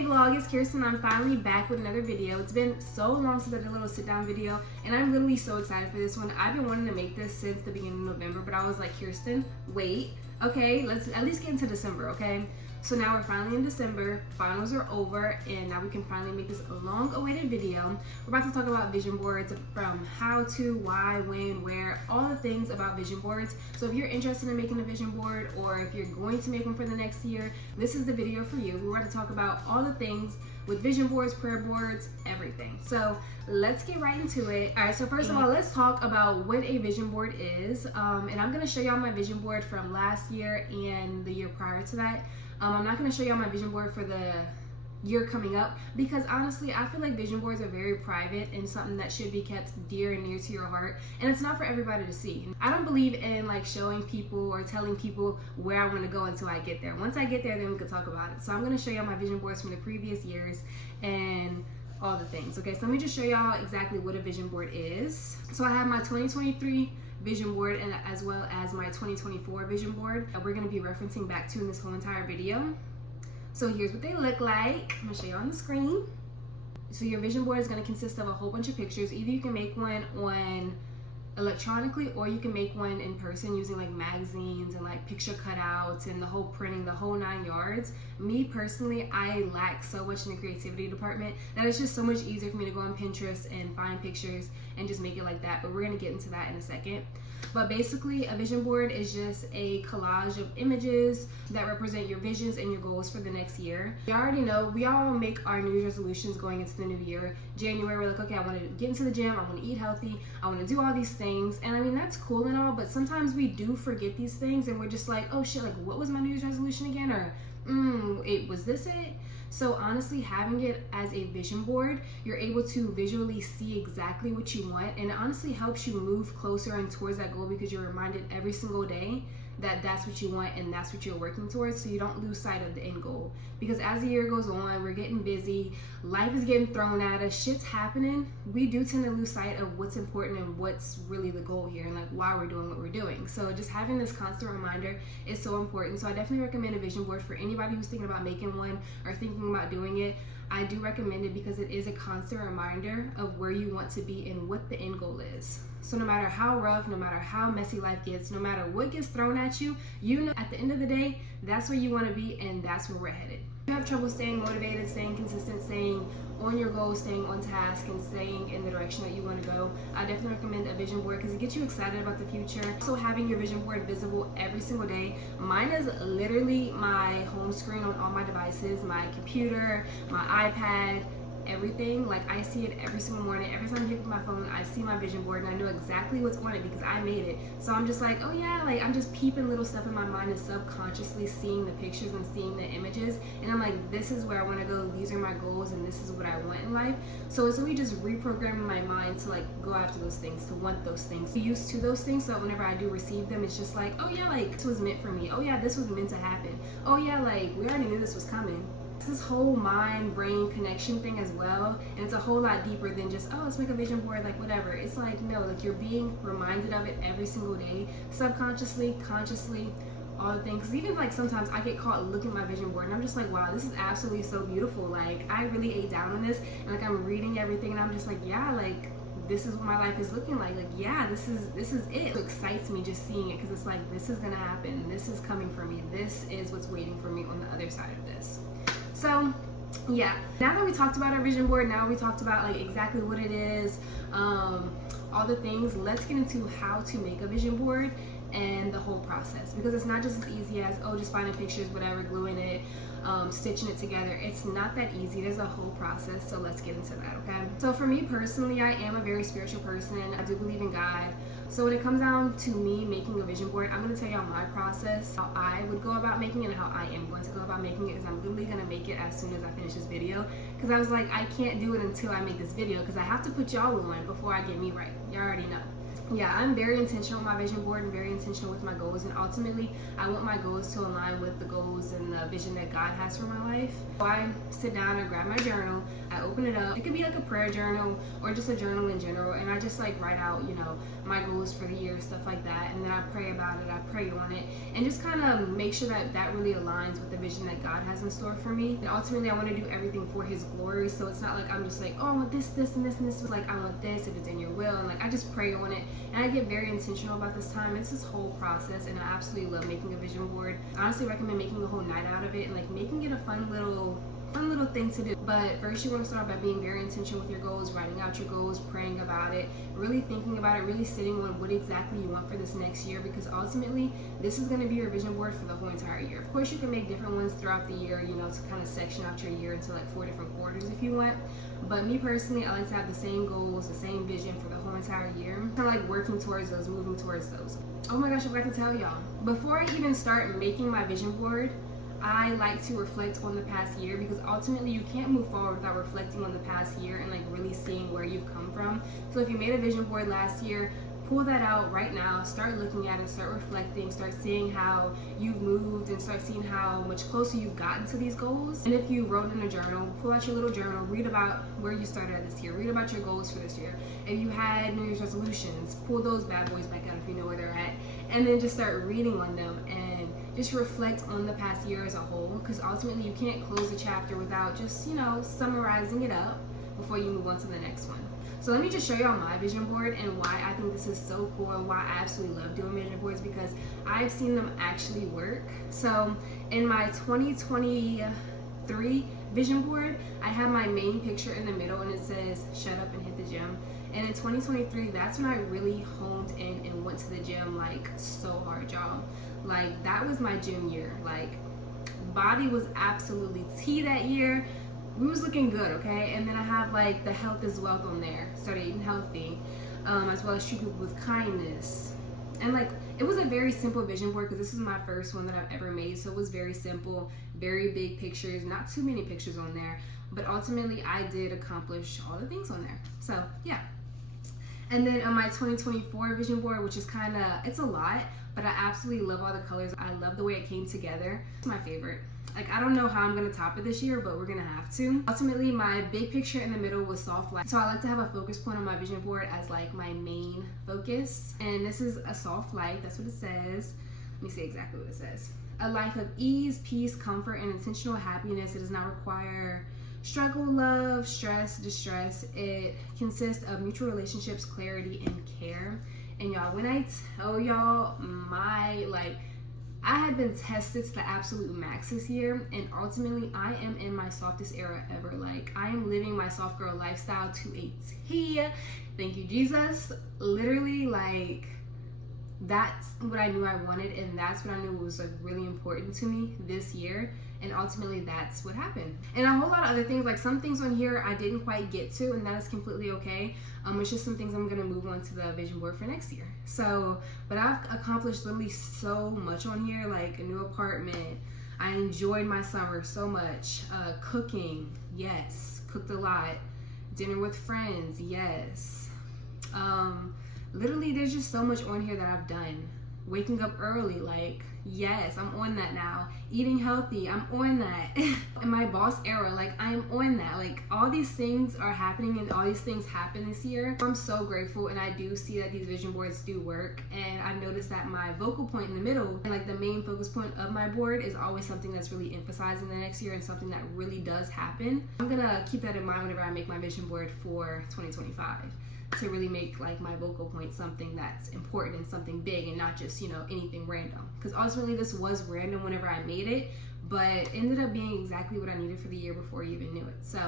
Hey vlog, it's Kirsten. I'm finally back with another video. It's been so long since I did a little sit down video and I'm literally so excited for this one. I've been wanting to make this since the beginning of November, but I was like, Kirsten, wait, okay, let's at least get into December, okay? So now we're finally in December, finals are over, and now we can finally make this long-awaited video. We're about to talk about vision boards, from how to, why, when, where, all the things about vision boards. So if you're interested in making a vision board, or if you're going to make one for the next year, this is the video for you. We're going to talk about all the things with vision boards, prayer boards, everything. So let's get right into it. All right, so first of all, let's talk about what a vision board is. And I'm going to show y'all my vision board from last year and the year prior to that. I'm not going to show y'all my vision board for the year coming up because honestly I feel like vision boards are very private and something that should be kept dear and near to your heart, and it's not for everybody to see. I don't believe in like showing people or telling people where I want to go until I get there. Once I get there, then we can talk about it. So I'm going to show y'all my vision boards from the previous years and all the things. Okay, so let me just show y'all exactly what a vision board is. So I have my 2023 vision board and as well as my 2024 vision board that we're going to be referencing back to in this whole entire video. So here's what they look like. I'm going to show you on the screen. So your vision board is going to consist of a whole bunch of pictures. Either you can make one on electronically or you can make one in person using like magazines and like picture cutouts and the whole printing, the whole 9 yards. Me personally, I lack so much in the creativity department that it's just so much easier for me to go on Pinterest and find pictures and just make it like that, but we're going to get into that in a second. But basically a vision board is just a collage of images that represent your visions and your goals for the next year. You already know we all make our New Year's resolutions going into the new year. January, we're like, okay, I want to get into the gym, I want to eat healthy, I want to do all these things. And I mean, that's cool and all, but sometimes we do forget these things and we're just like, oh shit, like what was my New Year's resolution again? Or was this it? So honestly, having it as a vision board, you're able to visually see exactly what you want, and it honestly helps you move closer and towards that goal because you're reminded every single day that that's what you want and that's what you're working towards, so you don't lose sight of the end goal. Because as the year goes on, we're getting busy, life is getting thrown at us, shit's happening, we do tend to lose sight of what's important and what's really the goal here and like why we're doing what we're doing. So just having this constant reminder is so important. So I definitely recommend a vision board for anybody who's thinking about making one or thinking about doing it. I do recommend it because it is a constant reminder of where you want to be and what the end goal is. So no matter how rough, no matter how messy life gets, no matter what gets thrown at you, you know at the end of the day, that's where you want to be and that's where we're headed. If you have trouble staying motivated, staying consistent, staying on your goals, staying on task, and staying in the direction that you want to go, I definitely recommend a vision board because it gets you excited about the future. So having your vision board visible every single day. Mine is literally my home screen on all my devices, my computer, my iPad, everything. Like I see it every single morning. Every time I pick up my phone, I see my vision board and I know exactly what's on it because I made it. So I'm just like, oh yeah, like I'm just peeping little stuff in my mind and subconsciously seeing the pictures and seeing the images, and I'm like, this is where I want to go, these are my goals, and this is what I want in life. So it's really just reprogramming my mind to like go after those things, to want those things, be used to those things, so that whenever I do receive them, it's just like, oh yeah, like this was meant for me. Oh yeah, this was meant to happen. Oh yeah, like we already knew this was coming. It's this whole mind-brain connection thing as well, and it's a whole lot deeper than just, oh, let's make a vision board, like whatever. It's like, no, like you're being reminded of it every single day, subconsciously, consciously, all the things. Even like sometimes I get caught looking at my vision board and I'm just like, wow, this is absolutely so beautiful. Like I really ate down on this, and like I'm reading everything and I'm just like, yeah, like this is what my life is looking like yeah, this is it. It excites me just seeing it because it's like, this is gonna happen, this is coming for me, this is what's waiting for me on the other side of this. So yeah, now that we talked about our vision board, now we talked about like exactly what it is, all the things, let's get into how to make a vision board and the whole process, because it's not just as easy as, oh, just finding pictures, whatever, gluing it, stitching it together. It's not that easy. There's a whole process, so let's get into that, okay? So for me personally, I am a very spiritual person. I do believe in God. So when it comes down to me making a vision board, I'm going to tell y'all my process, how I would go about making it and how I am going to go about making it, because I'm literally going to make it as soon as I finish this video, because I was like, I can't do it until I make this video because I have to put y'all on before I get me right. Y'all already know. Yeah, I'm very intentional with my vision board and very intentional with my goals, and ultimately I want my goals to align with the goals and the vision that God has for my life. So I sit down and grab my journal, I open it up. It could be like a prayer journal or just a journal in general, and I just like write out, you know, my goals for the year, stuff like that, and then I pray about it, I pray on it, and just kind of make sure that that really aligns with the vision that God has in store for me. And ultimately I want to do everything for His glory, so it's not like I'm just like, oh, I want this, this, and this, and this. It's like, I want this if it's in your will, and like I just pray on it, and I get very intentional about this time. It's this whole process, and I absolutely love making a vision board. I honestly recommend making a whole night out of it and like making it a fun little thing to do. But first you want to start by being very intentional with your goals, writing out your goals, praying about it, really thinking about it, really sitting on what exactly you want for this next year, because ultimately this is going to be your vision board for the whole entire year. Of course you can make different ones throughout the year, you know, to kind of section out your year into like 4 different quarters if you want. But me personally, I like to have the same goals, the same vision for the whole entire year. Kind of like working towards those, moving towards those. Oh my gosh, I forgot to tell y'all. Before I even start making my vision board, I like to reflect on the past year, because ultimately you can't move forward without reflecting on the past year and like really seeing where you've come from. So if you made a vision board last year, pull that out right now, start looking at it, start reflecting, start seeing how you've moved, and start seeing how much closer you've gotten to these goals. And if you wrote in a journal, pull out your little journal, read about where you started at this year, read about your goals for this year. If you had New Year's resolutions, pull those bad boys back out if you know where they're at, and then just start reading on them and just reflect on the past year as a whole, because ultimately you can't close a chapter without just, you know, summarizing it up before you move on to the next one. So let me just show y'all my vision board and why I think this is so cool and why I absolutely love doing vision boards, because I've seen them actually work. So in my 2023 vision board, I have my main picture in the middle and it says shut up and hit the gym. And in 2023, that's when I really honed in and went to the gym like so hard, y'all. Like that was my gym year. Like body was absolutely tea that year. We was looking good, okay? And then I have like the health is wealth on there. Started eating healthy, as well as treat people with kindness. And like it was a very simple vision board, because this is my first one that I've ever made. So it was very simple, very big pictures, not too many pictures on there. But ultimately I did accomplish all the things on there. So yeah. And then on my 2024 vision board, which is kind of, it's a lot, but I absolutely love all the colors. I love the way it came together. It's my favorite. Like, I don't know how I'm gonna top it this year, but we're gonna have to. Ultimately, my big picture in the middle was soft light. So I like to have a focus point on my vision board as like my main focus. And this is a soft life, that's what it says. Let me see exactly what it says. A life of ease, peace, comfort, and intentional happiness. It does not require struggle, love, stress, distress. It consists of mutual relationships, clarity, and care. And y'all, when I tell y'all I had been tested to the absolute max this year, and ultimately I am in my softest era ever. Like I am living my soft girl lifestyle to a T. Thank you, Jesus. Literally, like that's what I knew I wanted, and that's what I knew was like really important to me this year. And ultimately that's what happened. And a whole lot of other things, like some things on here I didn't quite get to, and that is completely okay. It's just some things I'm gonna move on to the vision board for next year. So, but I've accomplished literally so much on here, like a new apartment. I enjoyed my summer so much. Cooking, yes, cooked a lot. Dinner with friends, yes. Literally there's just so much on here that I've done. Waking up early, like, yes, I'm on that now. Eating healthy, I'm on that. In my boss era, like, I'm on that. Like, all these things are happening and all these things happen this year. I'm so grateful, and I do see that these vision boards do work. And I've noticed that my vocal point in the middle, and like the main focus point of my board, is always something that's really emphasized in the next year and something that really does happen. I'm gonna keep that in mind whenever I make my vision board for 2025. To really make like my vocal point something that's important and something big, and not just, you know, anything random. Because ultimately this was random whenever I made it, but ended up being exactly what I needed for the year before you even knew it. So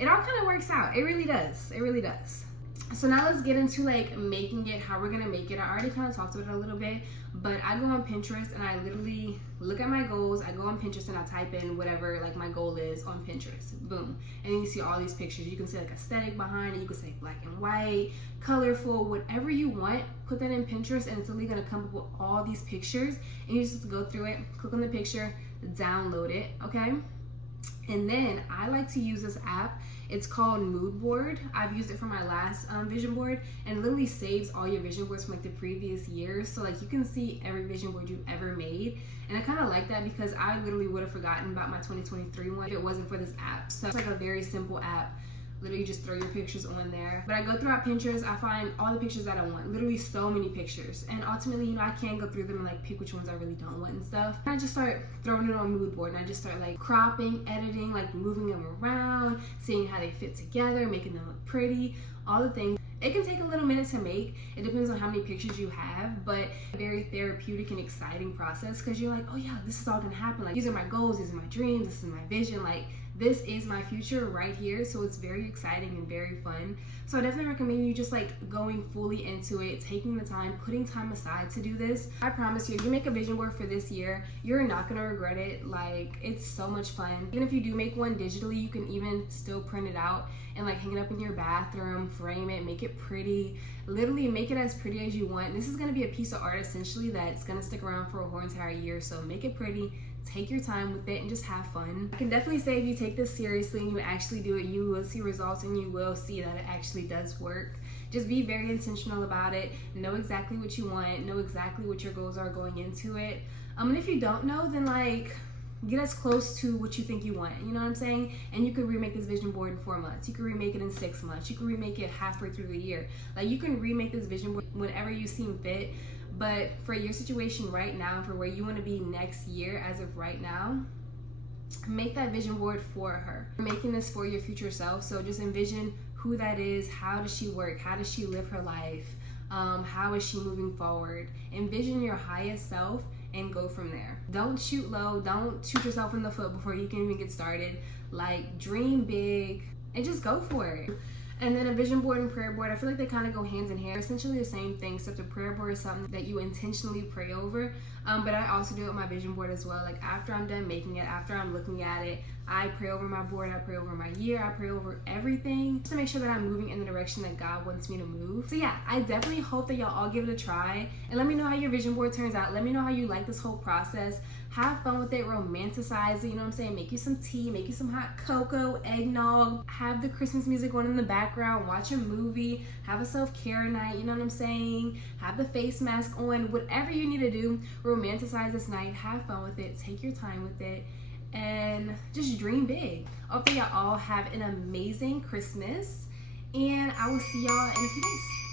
it all kind of works out. It really does. It really does. So now let's get into like making it, how we're gonna make it. I already kind of talked about it a little bit, but I go on Pinterest and I literally look at my goals. I go on Pinterest and I type in whatever like my goal is on Pinterest, boom. And then you see all these pictures. You can say like aesthetic behind it. You can say black and white, colorful, whatever you want, put that in Pinterest and it's literally gonna come up with all these pictures. And you just go through it, click on the picture, download it, okay? And then I like to use this app. It's called Mood Board. I've used it for my last vision board, and it literally saves all your vision boards from like the previous years. So like you can see every vision board you've ever made. And I kind of like that because I literally would have forgotten about my 2023 one if it wasn't for this app. So it's like a very simple app. Literally just throw your pictures on there. But I go throughout Pinterest, I find all the pictures that I want. Literally so many pictures. And ultimately, you know, I can go through them and like pick which ones I really don't want and stuff. And I just start throwing it on Mood Board, and I just start like cropping, editing, like moving them around, seeing how they fit together, making them look pretty, all the things. It can take a little minute to make. It depends on how many pictures you have, but a very therapeutic and exciting process because you're like, oh yeah, this is all gonna happen. Like these are my goals, these are my dreams, this is my vision. Like this is my future right here. So it's very exciting and very fun. So I definitely recommend you just like going fully into it, taking the time, putting time aside to do this. I promise you, if you make a vision board for this year, you're not gonna regret it. Like it's so much fun. Even if you do make one digitally, you can even still print it out and like hang it up in your bathroom, frame it, make it pretty, literally make it as pretty as you want. This is gonna be a piece of art essentially that's gonna stick around for a whole entire year. So make it pretty, take your time with it, and just have fun. I can definitely say if you take this seriously and you actually do it, you will see results and you will see that it actually does work. Just be very intentional about it. Know exactly what you want, know exactly what your goals are going into it. And if you don't know, then like get as close to what you think you want, you know what I'm saying? And you could remake this vision board in 4 months. You could remake it in 6 months. You could remake it halfway through the year. Like you can remake this vision board whenever you seem fit. But for your situation right now, for where you want to be next year, as of right now, make that vision board for her. You're making this for your future self. So just envision who that is. How does she work? How does she live her life? How is she moving forward? Envision your highest self and go from there. Don't shoot low. Don't shoot yourself in the foot before you can even get started. Like dream big and just go for it. And then a vision board and prayer board, I feel like they kind of go hand in hand. Essentially the same thing, except a prayer board is something that you intentionally pray over. But I also do it with my vision board as well. Like after I'm done making it, after I'm looking at it, I pray over my board, I pray over my year, I pray over everything just to make sure that I'm moving in the direction that God wants me to move. So yeah, I definitely hope that y'all all give it a try. And let me know how your vision board turns out. Let me know how you like this whole process. Have fun with it, romanticize it, you know what I'm saying? Make you some tea, make you some hot cocoa, eggnog, have the Christmas music on in the background, watch a movie, have a self-care night, you know what I'm saying? Have the face mask on, whatever you need to do, romanticize this night, have fun with it, take your time with it, and just dream big. Hope that y'all all have an amazing Christmas, and I will see y'all in a few days.